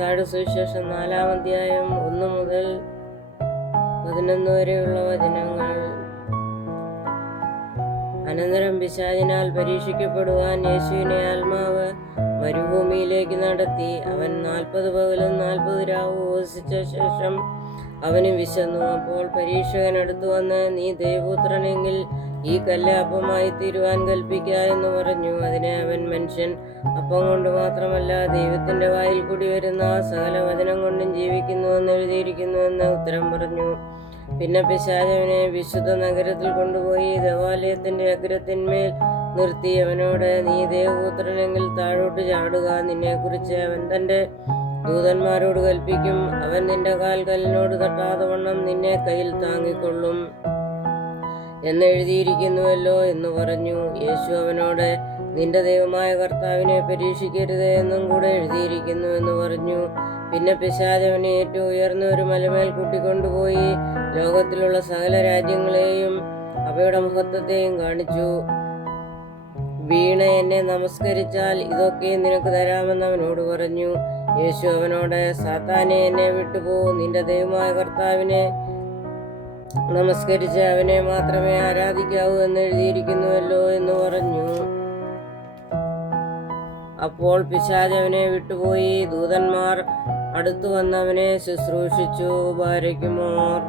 മത്തായിയുടെ സുവിശേഷം 4-ാം അധ്യായം 1 മുതൽ 11 വരെയുള്ള വചനങ്ങൾ. അനന്തരം പിശാചിനാൽ പരീക്ഷിക്കപ്പെടുവാൻ യേശുവിനെ ആത്മാവ് മരുഭൂമിയിലേക്ക് നടത്തി. അവൻ 40 പകലും 40 രാവും ഉപവസിച്ച ശേഷം അവന് വിശന്നു. അപ്പോൾ പരീക്ഷകൻ അടുത്തു വന്ന്, നീ ദൈവപുത്രനെങ്കിൽ ഈ കല്ല് അപ്പമായി തീരുവാൻ കൽപ്പിക്ക എന്ന് പറഞ്ഞു. അതിനെ അവൻ, മനുഷ്യൻ അപ്പം കൊണ്ട് മാത്രമല്ല ദൈവത്തിന്റെ വായിൽ കൂടി വരുന്ന സകല വചനം കൊണ്ടും ജീവിക്കുന്നുവെന്ന് എഴുതിയിരിക്കുന്നുവെന്ന് ഉത്തരം പറഞ്ഞു. പിന്നെ പിശാചവനെ വിശുദ്ധ നഗരത്തിൽ കൊണ്ടുപോയി ദേവാലയത്തിന്റെ അഗ്രത്തിന്മേൽ നിർത്തി അവനോട്, നീ ദേവപുത്രനെങ്കിൽ താഴോട്ട് ചാടുക, നിന്നെക്കുറിച്ച് അവൻ തന്റെ ദൂതന്മാരോട് കൽപ്പിക്കും. അവൻ നിന്റെ കാൽ കല്ലിനോട് തട്ടാതെ വണ്ണം നിന്നെ കയ്യിൽ താങ്ങിക്കൊള്ളും എന്നെഴുതിയിരിക്കുന്നുവല്ലോ എന്ന് പറഞ്ഞു. യേശു അവനോട്, നിന്റെ ദൈവമായ കർത്താവിനെ പരീക്ഷിക്കരുത് എന്നും കൂടെ എഴുതിയിരിക്കുന്നു എന്ന് പറഞ്ഞു. പിന്നെ പിശാചവനെ ഏറ്റവും ഉയർന്ന ഒരു മലമേൽ കൂട്ടിക്കൊണ്ടുപോയി ലോകത്തിലുള്ള സകല രാജ്യങ്ങളെയും അവയുടെ മഹത്വത്തെയും കാണിച്ചു. വീണ് എന്നെ നമസ്കരിച്ചാൽ ഇതൊക്കെ നിനക്ക് തരാമെന്ന് അവനോട് പറഞ്ഞു. യേശു അവനോട്, സാത്താനെ, എന്നെ വിട്ടുപോ, നിന്റെ ദൈവമായ കർത്താവിനെ നമസ്കരിച്ച് അവനെ മാത്രമേ ആരാധിക്കാവൂ എന്ന് എഴുതിയിരിക്കുന്നുവല്ലോ എന്ന് പറഞ്ഞു. അപ്പോൾ പിശാച് അവനെ വിട്ടുപോയി. ദൂതന്മാർ അടുത്തു വന്നവനെ ശുശ്രൂഷിച്ചു. ബാരക്കുമോർ.